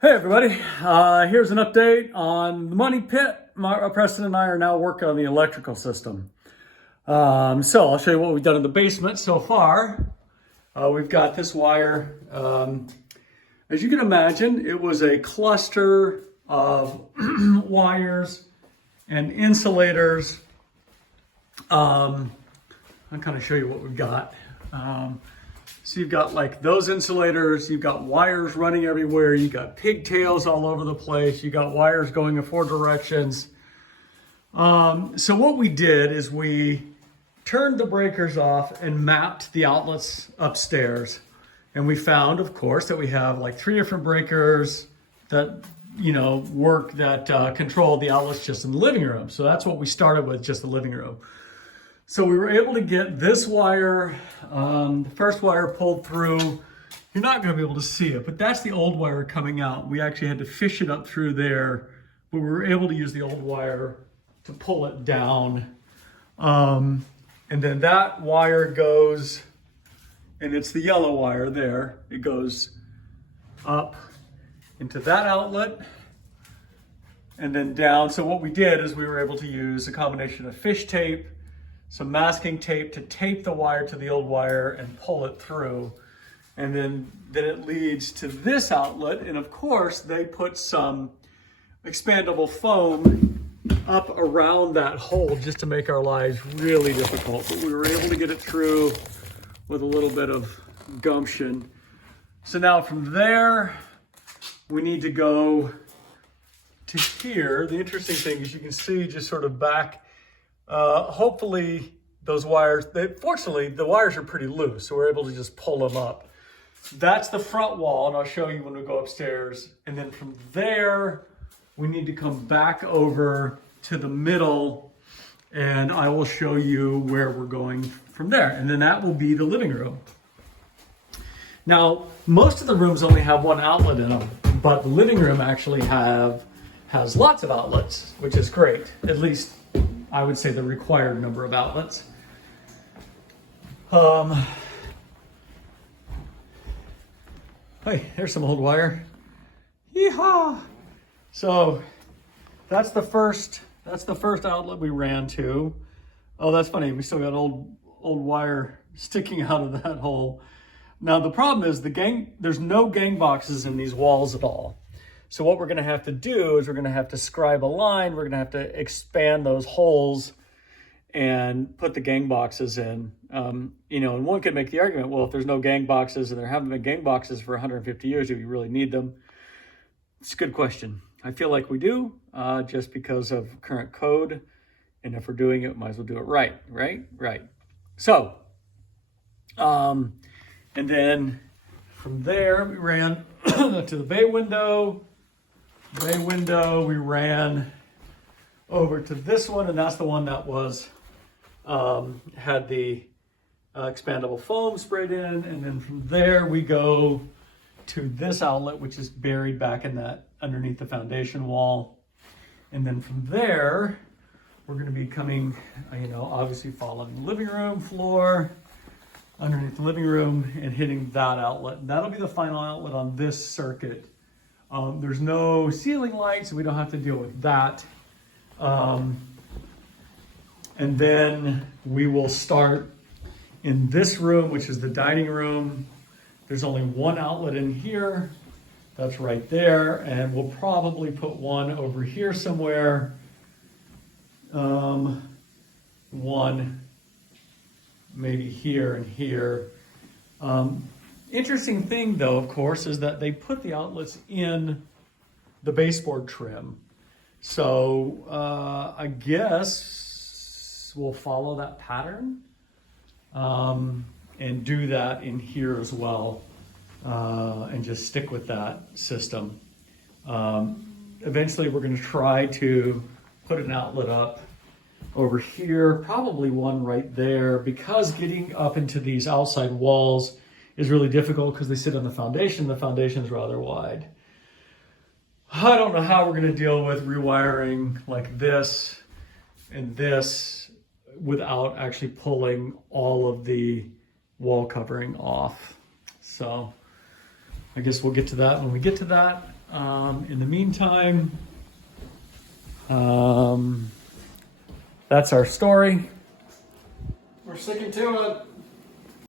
Hey everybody, here's an update on the money pit. Preston and I are now working on the electrical system. So I'll show you what we've done in the basement so far. We've got this wire. As you can imagine, it was a cluster of wires and insulators. I'll kind of show you what we've got. So you've got like those insulators, you've got wires running everywhere, you got pigtails all over the place, you got wires going in four directions. So what we did is we turned the breakers off and mapped the outlets upstairs. And we found, of course, that we have like 3 different breakers that, work, that control the outlets just in the living room. So that's what we started with, just the living room. So we were able to get this wire, the first wire pulled through. You're not going to be able to see it, but that's the old wire coming out. We actually had to fish it up through there, but we were able to use the old wire to pull it down. And then that wire goes, and it's the yellow wire there. It goes up into that outlet and then down. So what we did is we were able to use a combination of fish tape, some masking tape to tape the wire to the old wire and pull it through. And then it leads to this outlet. And of course, they put some expandable foam up around that hole just to make our lives really difficult. But we were able to get it through with a little bit of gumption. So now from there, we need to go to here. The interesting thing is you can see just sort of back. Hopefully those wires, fortunately the wires are pretty loose, so we're able to just pull them up. That's the front wall, and I'll show you when we go upstairs. And then from there, we need to come back over to the middle, and I will show you where we're going from there. And then that will be the living room. Now, most of the rooms only have one outlet in them, but the living room actually has lots of outlets, which is great. At least I would say the required number of outlets. Hey, there's some old wire. Yeehaw! So that's the first outlet we ran to. Oh, that's funny. We still got old wire sticking out of that hole. Now the problem is there's no gang boxes in these walls at all. So what we're going to have to do is we're going to have to scribe a line. We're going to have to expand those holes and put the gang boxes in. And one could make the argument, well, if there's no gang boxes and there haven't been gang boxes for 150 years, do we really need them? It's a good question. I feel like we do, just because of current code. And if we're doing it, might as well do it right. So, and then from there, we ran to the bay window. We ran over to this one, and that's the one that was had the expandable foam sprayed in. And then from there we go to this outlet, which is buried back in that underneath the foundation wall. And then from there we're going to be coming, obviously following the living room floor underneath the living room and hitting that outlet. And that'll be the final outlet on this circuit. There's no ceiling lights, so we don't have to deal with that. And then we will start in this room, which is the dining room. There's only one outlet in here. That's right there. And we'll probably put one over here somewhere. One maybe here and here. Interesting thing though, of course, is that they put the outlets in the baseboard trim. So I guess we'll follow that pattern and do that in here as well, and just stick with that system. Eventually we're going to try to put an outlet up over here, probably one right there, because getting up into these outside walls is really difficult because they sit on the foundation. The foundation is rather wide. I don't know how we're going to deal with rewiring like this and this without actually pulling all of the wall covering off. So I guess we'll get to that when we get to that. In the meantime, that's our story. We're sticking to it.